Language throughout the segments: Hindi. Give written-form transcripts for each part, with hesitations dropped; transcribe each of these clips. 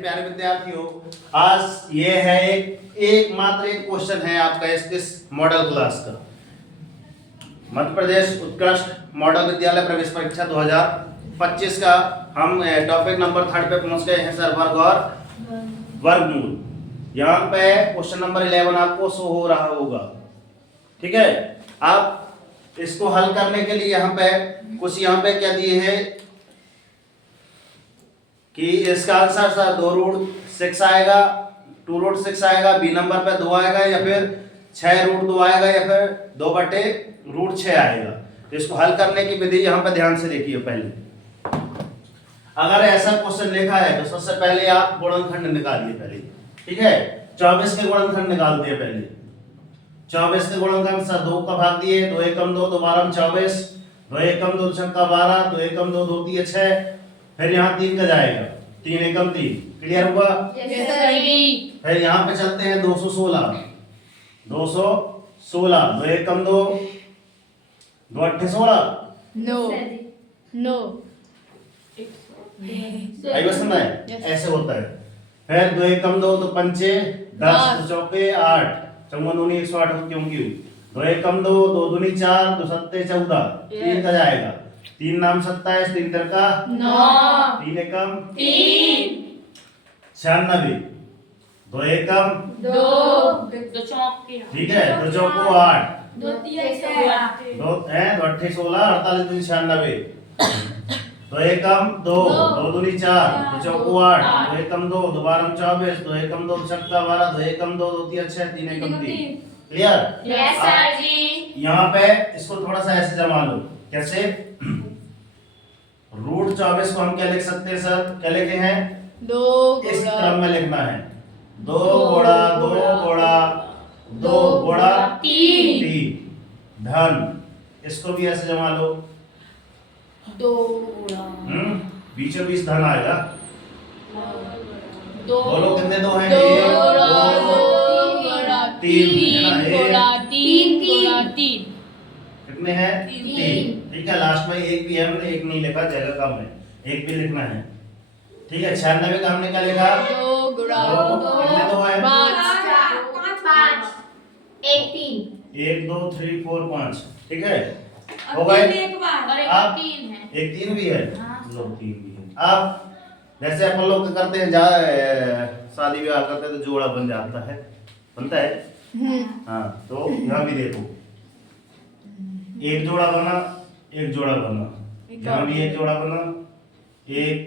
प्यारे विद्यार्थियों, आज ये है एक मात्र एक क्वेश्चन है आपका इस मॉडल क्लास का। मध्य प्रदेश उत्कृष्ट मॉडल विद्यालय प्रवेश परीक्षा 2025 का हम टॉपिक नंबर 3 पे पहुंच गए हैं सर, वर्ग और वर्गमूल। यहाँ पे क्वेश्चन नंबर 11 आपको शो हो रहा होगा। ठीक है, आप इसको हल करने के लिए यहाँ पे कुछ यहाँ पे क्या दिए हैं कि इसका आंसर सर 2√6 आएगा, 2√6 आएगा, बी नंबर पे 2 आएगा, या फिर 6√2 आएगा, या फिर 2/√6 आएगा। तो इसको हल करने की विधि यहाँ पे ध्यान से देखिए। पहले अगर ऐसा क्वेश्चन लिखा है तो सबसे पहले आप गुणनखंड निकालिए पहले। ठीक है, 24 के गुणनखंड निकालते हैं पहले। 24 के गुणनखंड सर 2 का भाग दिए, 2 एकम 2, 2 बारह 24, 2 एकम 2 छक्का 12, 2 एकम 2, 2 तिया 6, फिर यहाँ 3 का जाएगा, 3 एकम 3। क्लियर हुआ? फिर यहाँ पे चलते हैं 216, 216, 2 एकम 2, 2 अट्ठे 16। नो आई बस में ऐसे होता है। फिर 2 एकम 2, 2 पंचे 10, 2 चौके 8, 54 दूनी 108 क्योंकि 2 एकम 2, 2 दूनी 4, 2 सत्ते 14, 3 का जाएगा, 3 नाम 27, 3 का 9, 3 एकम 3, 96, 2 एकम 2 चौके, ठीक है, 2 चौको 8, 2 तिया 6, 2 अट्ठे 16, 48 दूनी 96, 2 एकम 2, 2 दूनी 4, 2 चौको 8, 2 एकम 2, 2 बारह 24, 2 एकम 2 छक्का 12, 2 एकम 2, 2 तिया 6, 3 एकम 3। क्लियर? यस सर जी। यहाँ पे इसको थोड़ा सा ऐसे जमा लो। कैसे? √24 को हम क्या लिख सकते हैं सर? क्या लिखे हैं? 2 इस क्रम में लिखना है, 2 गुणा 2 गुणा 2 गुणा 3 धन। इसको भी ऐसे जमा लो, 2 बीचों बीच धन आएगा। 2 बोलो कितने 2 हैं? 2 3 कितने हैं? 3। ठीक है, लास्ट में एक भी है, हमने एक नहीं लिखा, जगह कम है, एक भी लिखना है। ठीक है, 96 का हमने क्या लिखा? 2 गुणा कितने 2 है? 5 1 3 1 2 3 4 5। ठीक है, हो गए। आप 3 है, एक 3 भी है, हाँ। लो 3 भी है। आप जैसे अपन लोग क्या करते हैं, शादी ब्याह करते हैं तो जोड़ा बन जाता है, बनता है। हाँ, तो यहाँ भी देखो, एक जोड़ा बना, एक जोड़ा बना, यहाँ भी एक जोड़ा बना, एक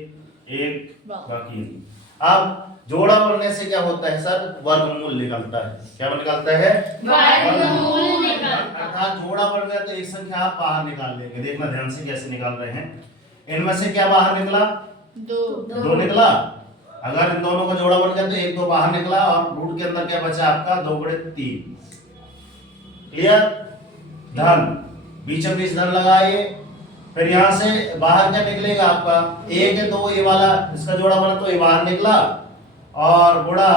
बाकी नहीं। अब जोड़ा बनने से क्या होता है सर? वर्गमूल निकलता है। क्या निकलता है? वर्गमूल निकलता है। अर्थात जोड़ा बन गया तो एक संख्या आप बाहर निकाल लेंगे। देखना ध्यान से कैसे निकाल रहे हैं। इनमें से क्या बाहर निकला? 2 निकला। अगर इन दोनों का जोड़ा बन गया तो 1 2 बाहर निकला, और रूट के अंदर क्या बचा आपका? 2 गुणे 3। क्लियर? धन, बीचों बीच धन लगाइए। फिर यहाँ से बाहर क्या निकलेगा आपका? 1 है तो ये वाला इसका जोड़ा बना तो ये बाहर निकला, और गुणा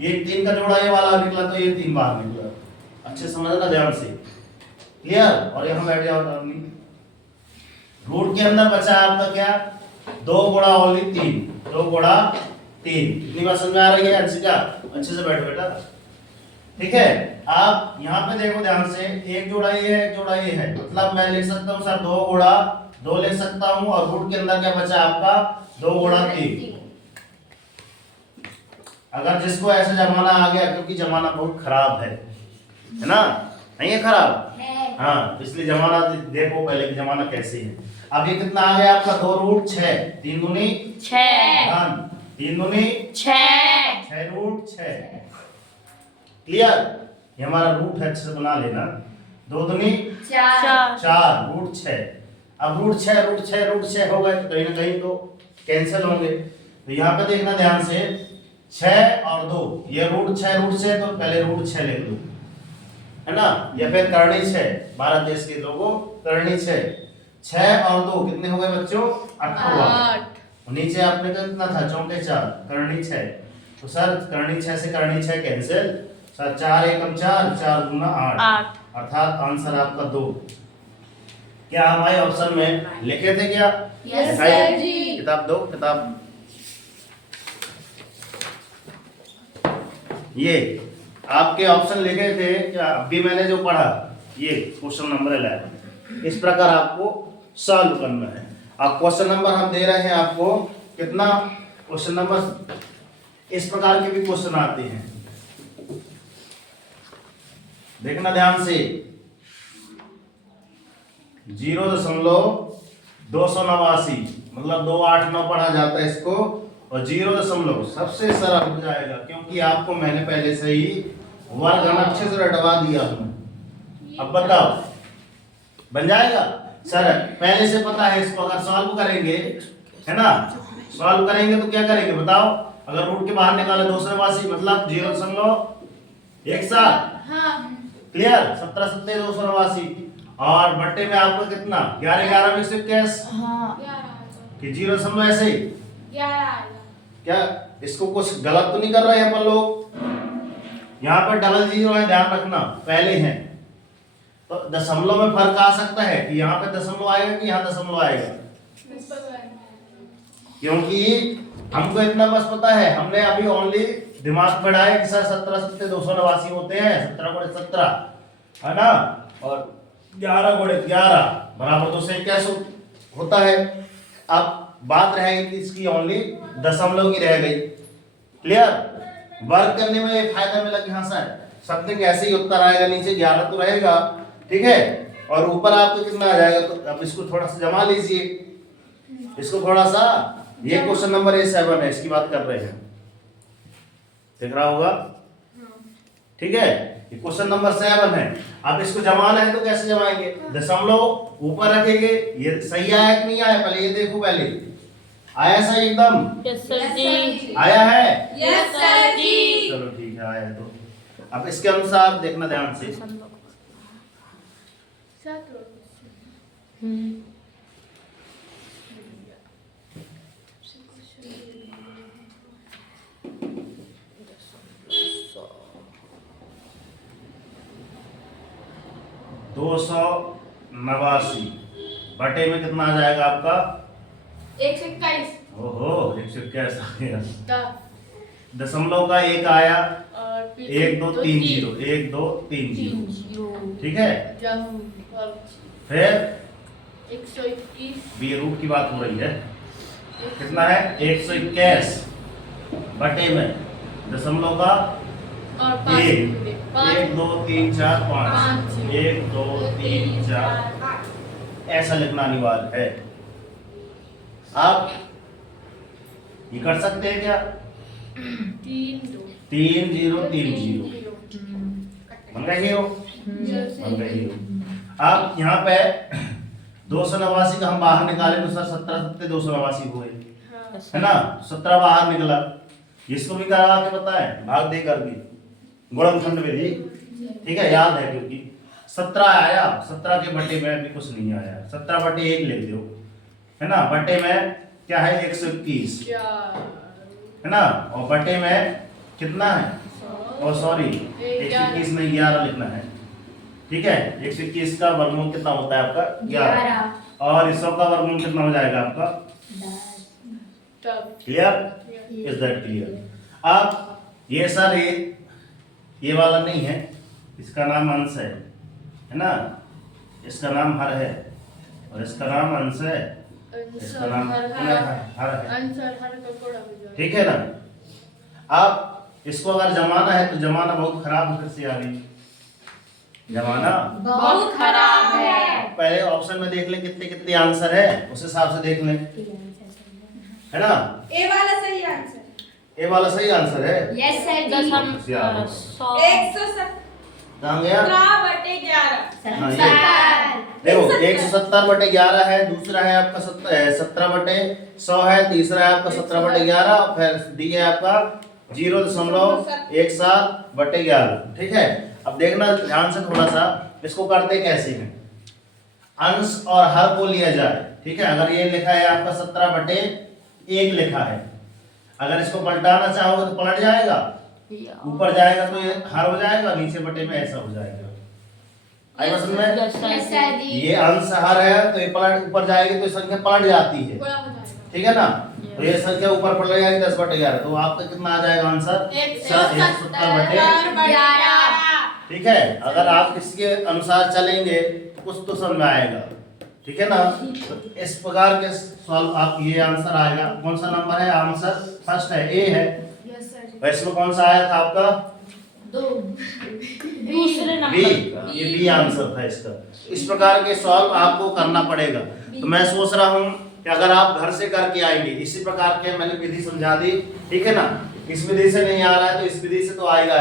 ये 3 का जोड़ा ये वाला निकला तो ये 3 बाहर निकला। अच्छे समझना ध्यान से। क्लियर? और यहाँ बैठ जाओ। रूट के अंदर बचा आपका क्या? 2 गुणा ओनली 3, 2 गुणा 3। इतनी बात समझ आ रही है? अच्छे से बैठो बेटा। ठीक है, आप यहाँ पे देखो ध्यान से, एक जोड़ा ये है, एक जोड़ा ये है, मतलब मैं लिख सकता हूँ सर 2 गुणा 2 लिख सकता हूँ, और रूट के अंदर क्या बचा आपका? 2 गुणा 3। अगर जिसको ऐसे जमाना आ गया, क्योंकि जमाना बहुत खराब है ना? नहीं है खराब? हाँ, इसलिए जमाना देखो पहले कि जमाना कैसे है। अब ये कितना आ गया आपका? 2√6, 3 दूनी 6, 3 दूनी 6, 6√6। क्लियर? ये हमारा रूट है, अच्छे से बना लेना। 2 दूनी 4, 4√6। अब √6 हो गए तो कहीं ना कहीं तो कैंसिल होंगे। तो यहाँ पे देखना ध्यान से, 6 और 2, ये √6 तो पहले √6 लिख दो, है ना? या फिर करणी 6, भारत देश के लोगों करणी 6 और 2 कितने हो गए बच्चों? 8 हुआ। नीचे आपने कितना था? चौके 4, करणी 6। तो सर करणी 6 से करणी 6 कैंसिल। सर 4 एकम 4, 4 दूना 8, अर्थात आंसर आपका 2। क्या हमारे ऑप्शन में लिखे थे क्या? यस सर जी। किताब दो, किताब ये आपके ऑप्शन लिखे थे क्या, अभी मैंने जो पढ़ा ये क्वेश्चन नंबर 11, इस प्रकार आपको सॉल्व करना है। अब क्वेश्चन नंबर हम दे रहे हैं आपको कितना, क्वेश्चन नंबर इस प्रकार के भी क्वेश्चन आते हैं, देखना ध्यान से। 0.289 मतलब 289 पढ़ा जाता है इसको, और 0 सबसे सरल हो जाएगा क्योंकि आपको मैंने पहले से ही वर्ग अच्छे से रटवा दिया हूं। अब बताओ बन जाएगा सर, पहले से पता है इसको, अगर सॉल्व करेंगे है ना, सॉल्व करेंगे तो क्या करेंगे बताओ, अगर रूट के बाहर निकाले 289 मतलब 0.17, क्लियर, 17 7 289, और बट्टे में आपको कितना 11 11 में सिर्फ कैश कि 0 ऐसे ही, क्या इसको कुछ गलत तो नहीं कर रहे हैं अपन लोग, यहाँ पर डबल जीरो है ध्यान रखना, पहले हैं तो दशमलव में फर्क आ सकता है कि यहाँ पे दशमलव आएगा कि यहाँ दशमलव आएगा, क्योंकि हमको इतना बस पता है, हमने अभी ओनली दिमाग बढ़ाया कि सर 17 7 289 होते हैं, 17 गुणे 17 है ना, और 11 गुणे 11 बराबर 281 होता है। अब बात रहेगी कि इसकी ओनली दशमलव की रह गई, क्लियर। वर्क करने में एक फायदा मिला कि हाँ सर समथिंग ऐसे ही उत्तर आएगा, नीचे 11 तो रहेगा, ठीक है, और ऊपर आपको कितना आ जाएगा, तो अब इसको थोड़ा सा जमा लीजिए, इसको थोड़ा सा, ये क्वेश्चन नंबर 7 है, इसकी बात कर रहे हैं, देख रहा होगा, ठीक है, ये क्वेश्चन नंबर 7 है। अब इसको जमाना है तो कैसे जमाएंगे, दशमलव ऊपर रखेंगे, ये सही आया कि नहीं आया, पहले ये देखो, पहले आया सही एकदम, यस सर जी, आया है, यस सर जी, चलो ठीक है आया है, तो अब इसके अनुसार देखना ध्यान से, दो 289 बटे में कितना आ जाएगा आपका, 121, ओहो 121 आ गया, दशमलव का एक आया, 1 2 3 0, 1 2 3 0, ठीक है, फिर 121 बी रूट की बात हो रही है, कितना है 121 बटे में दशमलव का और 1 2 3 4 5, 1 2 3 4 ऐसा लिखना अनिवार्य है। आप ये कर सकते हैं क्या, 3 0 3 0 बन गया हीरो, बन गया हीरो। अब यहाँ पे 289 का हम बाहर निकाले तो सर 17 7 289 हुए, है ना, 17 बाहर निकला, इसको भी करा के बताएं, भाग दे कर भी गुणनखंड विधि, ठीक है, याद है क्योंकि 17 आया, 17 के बटे में भी कुछ नहीं आया, 17 बटे 1 लिख दो, है ना, बटे में क्या है 121, है ना, और बटे में कितना है, और सॉरी 121 नहीं 11 लिखना है, ठीक है, 121 का वर्गमूल कितना होता है आपका 11, और 100 का वर्गमूल कितना हो जाएगा आपका, क्लियर, इज दैट क्लियर। अब ये सर ये वाला नहीं है, इसका नाम अंश है ना, इसका नाम हर है, और इसका नाम अंश है, इसका नाम हर है, ठीक है ना। अब इसको अगर जमाना है तो जमाना बहुत खराब फिर से आ गई, जमाना बहुत खराब है, पहले ऑप्शन में देख ले कितने कितने आंसर है, उस हिसाब से देख ले, है ना, ए वाला सही आंसर, ए वाला सही आंसर है, यस सर जी, 117 कहाँ गया, बटे 11 हाँ, ये देखो 170 बटे 11 है, दूसरा है आपका 17 बटे 100 है, तीसरा है आपका 17 बटे 11, फिर डी है आपका 0.17 बटे 11, ठीक है। अब देखना ध्यान से थोड़ा सा, इसको करते कैसे हैं, अंश और हर को लिया जाए, ठीक है, अगर ये लिखा है आपका 17 बटे 1 लिखा है, अगर इसको पलटाना चाहोगे तो पलट जाएगा, ऊपर जाएगा तो ये हर हो जाएगा, नीचे बटे में ऐसा हो जाएगा, आई समझ में, यस सर जी, ये अंश हर है तो ये पलट ऊपर जाएगी तो ये संख्या पलट जाती है, ठीक है ना। तो ये संख्या ऊपर पड़ जाएगी 10/11, तो आपका कितना आ जाएगा आंसर? 170/11। ठीक है। अगर आप इसके अनुसार चलेंगे तो कुछ तो समझ में आएगा, ठीक है ना। तो इस प्रकार के सॉल्व आप ये आंसर आएगा। कौन सा नंबर है? आंसर फर्स्ट है, ए है। इसमें कौन सा आया था आपका? दूसरे बी। ये बी आंसर था इसका। इस प्रकार के सॉल्व आपको करना पड़ेगा। तो मैं सोच रहा हूँ कि अगर आप घर से करके आएंगे, इसी प्रकार के मैंने विधि समझा दी, ठीक है ना। इस विधि से नहीं आ रहा है तो इस विधि से तो आएगा।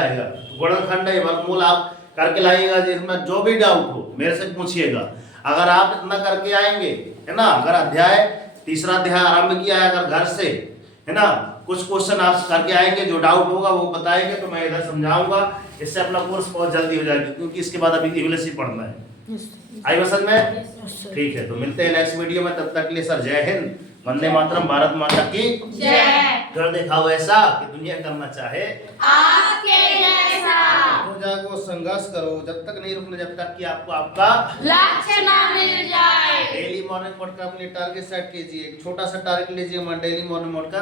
गुणनखंड है, वर्गमूल आप करके लाइएगा। जिसमें जो भी डाउट हो मेरे से पूछिएगा। अगर आप इतना करके आएंगे, है ना, अगर तीसरा अध्याय आरंभ किया है अगर घर से, है ना, कुछ क्वेश्चन आप करके आएंगे, जो डाउट होगा वो बताएंगे तो मैं इधर समझाऊंगा। इससे अपना कोर्स बहुत जल्दी हो जाएगा, क्योंकि इसके बाद अभी इंग्लिश ही पढ़ना है। आई समझ में? ठीक है, तो मिलते हैं नेक्स्ट वीडियो में। तब तक के लिए सर जय हिंद, वंदे मातरम, भारत माता की जय। कर दिखाओ ऐसा कि दुनिया करना चाहे आपके जैसा। हो जागो, संघर्ष करो, जब तक नहीं रुकना, जब तक कि आपको आपका लक्ष्य ना मिल जाए। डेली मॉर्निंग मोड का अपने टारगेट सेट कीजिए। एक छोटा सा टारगेट लीजिए, डेली मॉर्निंग मोड का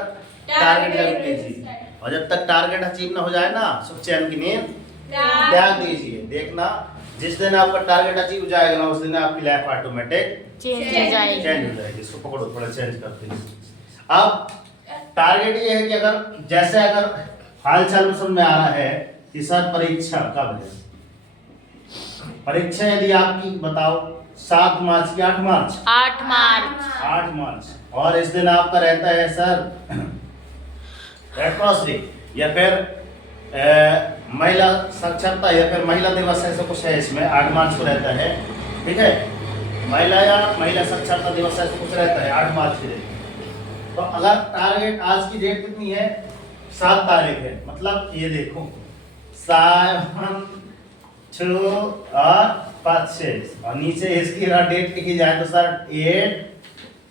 टारगेट जरूर लीजिए। और जब तक टारगेट अचीव ना हो जाए ना, सुख चैन की नींद त्याग दीजिए। देखना, जिस दिन आपका टारगेट अचीव हो जाएगा ना, उस दिन आपकी लाइफ ऑटोमेटिक चेंज हो जाएगी। इसको पकड़ो, थोड़ा चेंज करते हैं। अब टारगेट ये है कि अगर हाल चाल में समझ में आ रहा है कि सर परीक्षा कब है, परीक्षा यदि आपकी बताओ 7 मार्च की 8 मार्च 8 मार्च 8 मार्च, और इस दिन आपका रहता है सर रेड क्रॉस डे, या फिर महिला साक्षरता, या फिर महिला दिवस, ऐसा कुछ है इसमें। 8 मार्च को रहता है, ठीक है, महिला साक्षरता दिवस ऐसा कुछ रहता है 8 मार्च के दिन। तो अगर टारगेट, आज की डेट कितनी है? 7 तारीख है, मतलब ये देखो 7 2 और 5 6, और नीचे इसकी डेट लिखी जाए तो सर 8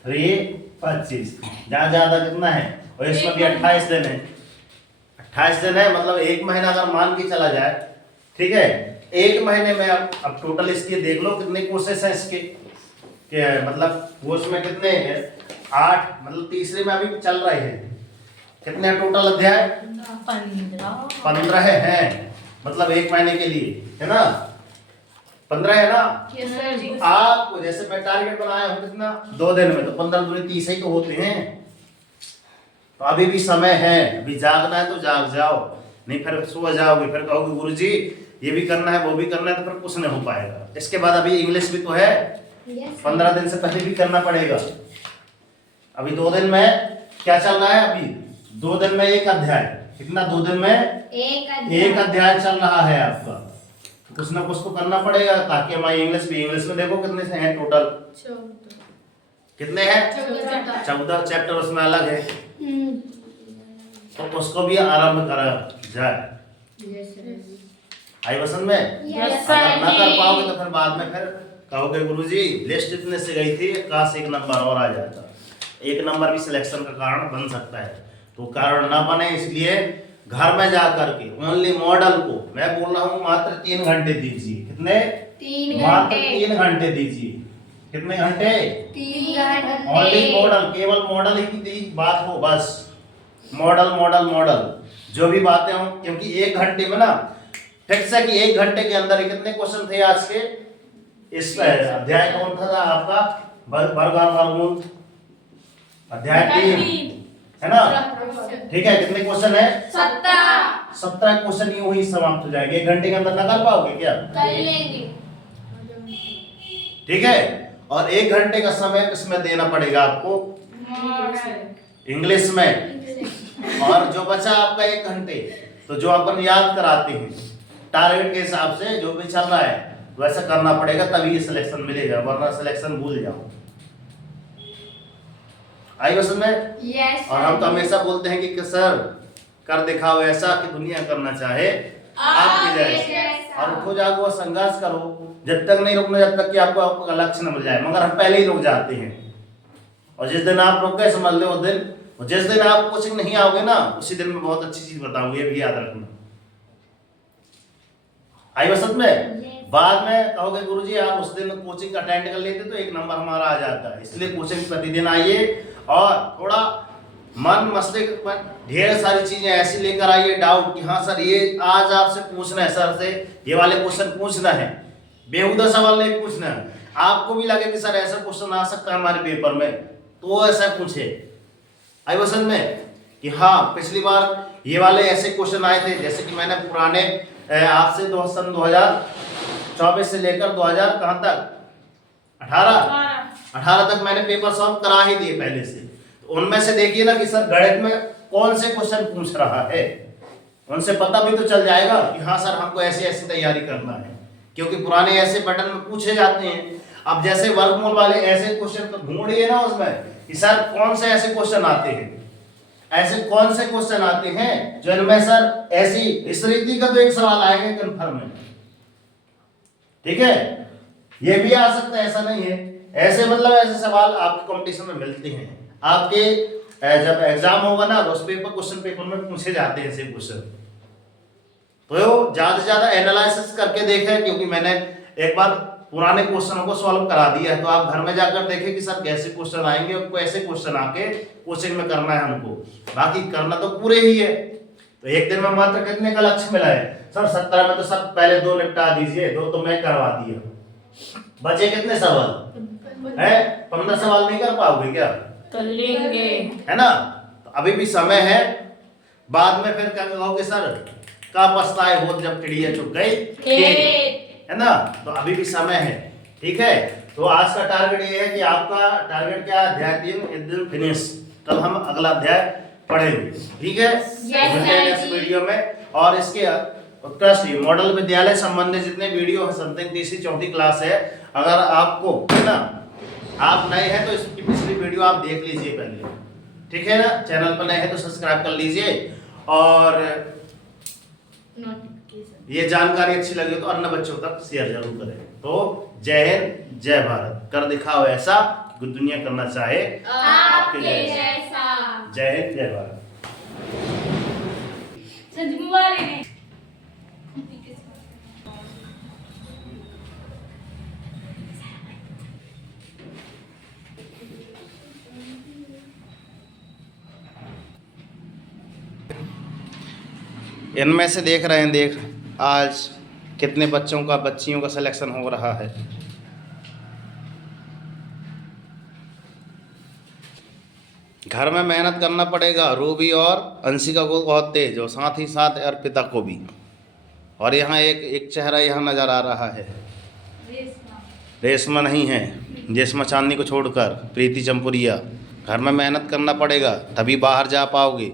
3 25, जहाँ ज्यादा कितना है, और इसमें भी 28 दिन है। 28 दिन है, मतलब 1 महीना अगर मान के चला जाए, ठीक है। 1 महीने में अब टोटल इसके देख लो कितने कोर्सेस हैं इसके, मतलब कोर्स में कितने हैं? 8, मतलब तीसरे में अभी चल रहे हैं। कितने टोटल अध्याय? 15 हैं, मतलब 1 महीने के लिए, है ना, 15 है ना। आपको जैसे मैं टारगेट बनाया हूँ कितना, 2 दिन में, तो 15 दूनी 30 ही तो होते हैं। तो अभी भी समय है, अभी जागना है तो जाग जाओ, नहीं फिर सो जाओगे, फिर कहोगे गुरुजी ये भी करना है वो भी करना है, तो फिर कुछ नहीं हो पाएगा। इसके बाद अभी इंग्लिश भी तो है, 15 दिन से पहले भी करना पड़ेगा। अभी 2 दिन में क्या चल रहा है? अभी 2 दिन में 1 अध्याय, कितना? 2 दिन में 1 अध्याय चल रहा है आपका। कुछ ना कुछ तो करना पड़ेगा, ताकि हमारी इंग्लिश में देखो कितने से हैं टोटल, कितने हैं? 14 चैप्टर उसमें अलग है, तो उसको भी आरंभ करा जाए। आई वसंत में? अगर ना कर पाओगे तो फिर बाद में फिर कहोगे गुरुजी लिस्ट इतने से गई थी, काश 1 नंबर और आ जाता। 1 नंबर भी सिलेक्शन का कारण बन सकता है, तो कारण ना बने इसलिए घर में जा करके ओनली मॉडल को मैं बोल रहा हूँ मात्र 3 घंटे दीजिए। कितने? 3 मात्र घंटे। 3 घंटे दीजिए। कितने घंटे? 3 घंटे। ओनली मॉडल, केवल मॉडल ही की बात हो, बस मॉडल मॉडल मॉडल, जो भी बातें हो, क्योंकि 1 घंटे में ना फिक्स है कि 1 घंटे के अंदर कितने क्वेश्चन थे आज के। इस अध्याय कौन था आपका? वर्गमूल अध्याय 3 है ना, ठीक है। कितने क्वेश्चन है? 17 क्वेश्चन यूं ही समाप्त हो जाएंगे। 1 घंटे के अंदर ना कर पाओगे क्या? कर लेंगे। ठीक है। और 1 घंटे का समय किसमें देना पड़ेगा आपको? इंग्लिश में। और जो बचा आपका 1 घंटे, तो जो अपन याद कराते हैं टारगेट के हिसाब से, जो भी चल रहा है वैसा करना पड़ेगा, तभी ये सिलेक्शन मिलेगा, वरना सिलेक्शन भूल जाओ। आई बस में? यस। और हम तो हमेशा बोलते हैं कि सर कर दिखाओ ऐसा कि दुनिया करना चाहे आपके जैसा। और उठो जागो, संघर्ष करो, जब तक नहीं रुकना, जब तक कि आपको आपका लक्ष्य न मिल जाए। मगर हम पहले ही रुक जाते हैं, और जिस दिन आप रुक गए समझ लो उस दिन, और जिस दिन आप कोचिंग नहीं आओगे ना, उसी दिन में बहुत अच्छी चीज बताऊंगी, ये भी याद रखना। आई बसंत में? बाद में कहोगे गुरुजी आप उस दिन कोचिंग अटेंड कर लेते तो 1 नंबर हमारा आ जाता है। इसलिए कोचिंग प्रतिदिन आइए, और थोड़ा मन मस्तिष्क पर ढेर सारी चीजें ऐसी लेकर आइए डाउट कि हाँ सर ये आज आपसे पूछना है, सर से ये वाले क्वेश्चन पूछना है, बेहुदा सवाल नहीं पूछना है। आपको भी लगे कि सर ऐसा क्वेश्चन आ सकता है हमारे पेपर में, तो ऐसा पूछे। आई वसन में कि हाँ पिछली बार ये वाले ऐसे क्वेश्चन आए थे, जैसे कि मैंने पुराने आपसे सन 2024 से लेकर 2000 कहाँ तक 18 तक मैंने पेपर सॉल्व करा ही दिए पहले से। तो उनमें से देखिए ना कि सर गणित में कौन से क्वेश्चन पूछ रहा है, उनसे पता भी तो चल जाएगा कि हाँ सर हमको ऐसे ऐसे तैयारी करना है, क्योंकि पुराने ऐसे पैटर्न में पूछे जाते हैं। अब जैसे वर्गमूल वाले ऐसे क्वेश्चन तो ढूंढिए ना उसमें कि सर कौन से ऐसे क्वेश्चन आते हैं, ऐसे कौन से क्वेश्चन आते हैं जो इनमें सर ऐसी इस रीति का तो एक सवाल आएगा कन्फर्म है, ठीक है। ये भी आ सकता है, ऐसा नहीं है। ऐसे मतलब ऐसे सवाल आपके कंपटीशन में मिलते हैं, आपके जब एग्जाम होगा ना तो उस पेपर क्वेश्चन पेपर में पूछे जाते हैं ऐसे क्वेश्चन। तो ज्यादा से ज्यादा एनालिसिस करके देखें, क्योंकि मैंने एक बार पुराने क्वेश्चनों को सॉल्व करा दिया है, तो आप घर में जाकर देखें कि सर कैसे क्वेश्चन आएंगे और कैसे क्वेश्चन आके कोचिंग में करना है हमको। बाकी करना तो पूरे ही है। तो एक दिन में मात्र कितने का लक्ष्य मिला है सर? 17 में तो सब पहले 2 निपटा दीजिए, 2 तो मैं करवा दिया, बचे कितने सवाल है? 15 सवाल नहीं कर पाओगे क्या? कर लेंगे, है ना। तो अभी भी समय है, बाद में फिर क्या कहोगे सर का पछताए हो जब चिड़िया चुग गई खेत, है ना। तो अभी भी समय है, ठीक है। तो आज का टारगेट ये है कि आपका टारगेट क्या है? अध्याय 3 एक दिन फिनिश। कल हम अगला अध्याय पढ़ेंगे, ठीक है। मिलते हैं नेक्स्ट वीडियो में। और इसके उत्कृष्ट मॉडल विद्यालय संबंधित जितने वीडियो है, समथिंग तीसरी चौथी क्लास है, अगर आपको है ना आप नए हैं तो इसकी पिछली वीडियो आप देख लीजिए पहले, ठीक है ना। चैनल पर नए हैं तो सब्सक्राइब कर लीजिए, और ये जानकारी अच्छी लगी तो अन्य बच्चों तक शेयर जरूर करें। तो जय हिंद जय भारत, कर दिखाओ ऐसा कि दुनिया करना चाहे आपके जैसा। जय हिंद जय भारत। इनमें से देख रहे हैं, देख आज कितने बच्चों का बच्चियों का सिलेक्शन हो रहा है। घर में मेहनत करना पड़ेगा। रूबी और अंशिका को बहुत तेज, और साथ ही साथ अर्पिता को भी। और यहाँ एक चेहरा यहाँ नज़र आ रहा है, रेशमा नहीं है, रेशमा चांदनी को छोड़कर प्रीति चंपुरिया। घर में मेहनत करना पड़ेगा तभी बाहर जा पाओगे।